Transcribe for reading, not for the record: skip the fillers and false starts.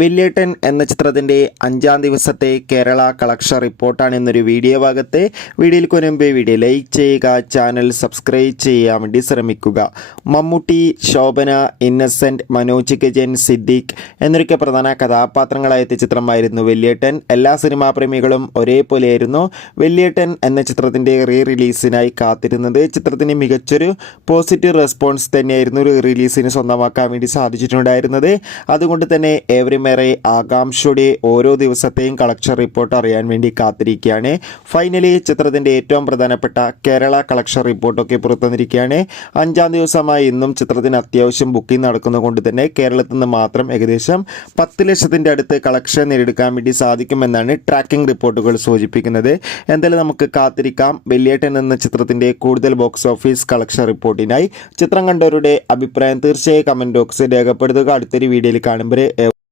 വല്യേട്ടൻ എന്ന ചിത്രത്തിൻ്റെ 5-ാം ദിവസത്തെ കേരള കളക്ഷൻ റിപ്പോർട്ടാണ് എന്നൊരു വീഡിയോ ഭാഗത്തെ. വീഡിയോയിൽ മുൻപ് വീഡിയോ ലൈക്ക് ചെയ്യുക, ചാനൽ സബ്സ്ക്രൈബ് ചെയ്യാൻ വേണ്ടി ശ്രമിക്കുക. മമ്മൂട്ടി, ശോഭന, ഇന്നസെൻറ്റ്, മനോജ് കെജൻ, സിദ്ദീഖ് എന്നൊക്കെ പ്രധാന കഥാപാത്രങ്ങളായ ചിത്രമായിരുന്നു വല്യേട്ടൻ. എല്ലാ സിനിമാ പ്രേമികളും ഒരേപോലെയായിരുന്നു വല്യേട്ടൻ എന്ന ചിത്രത്തിൻ്റെ റിലീസിനായി കാത്തിരുന്നത്. ചിത്രത്തിന് മികച്ചൊരു പോസിറ്റീവ് റെസ്പോൺസ് തന്നെയായിരുന്നു റിലീസിന് സ്വന്തമാക്കാൻ വേണ്ടി സാധിച്ചിട്ടുണ്ടായിരുന്നത്. അതുകൊണ്ട് തന്നെ ഏവരും ആകാംക്ഷയുടെ ഓരോ ദിവസത്തെയും കളക്ഷൻ റിപ്പോർട്ട് അറിയാൻ വേണ്ടി കാത്തിരിക്കുകയാണ്. ഫൈനലി ചിത്രത്തിൻ്റെ ഏറ്റവും പ്രധാനപ്പെട്ട കേരള കളക്ഷൻ റിപ്പോർട്ടൊക്കെ പുറത്തുവന്നിരിക്കുകയാണ്. 5-ാം ദിവസമായി ഇന്നും ചിത്രത്തിന് അത്യാവശ്യം ബുക്കിംഗ് നടക്കുന്നതുകൊണ്ട് തന്നെ കേരളത്തിൽ നിന്ന് മാത്രം ഏകദേശം 10 ലക്ഷത്തിൻ്റെ അടുത്ത് കളക്ഷൻ നേടിയെടുക്കാൻ വേണ്ടി സാധിക്കുമെന്നാണ് ട്രാക്കിംഗ് റിപ്പോർട്ടുകൾ സൂചിപ്പിക്കുന്നത്. എന്തായാലും നമുക്ക് കാത്തിരിക്കാം വല്യേട്ടൻ എന്ന ചിത്രത്തിൻ്റെ കൂടുതൽ ബോക്സ് ഓഫീസ് കളക്ഷൻ റിപ്പോർട്ടിനായി. ചിത്രം കണ്ടവരുടെ അഭിപ്രായം തീർച്ചയായും കമൻറ്റ് ബോക്സിൽ രേഖപ്പെടുത്തുക. അടുത്തൊരു വീഡിയോയിൽ കാണുമ്പോൾ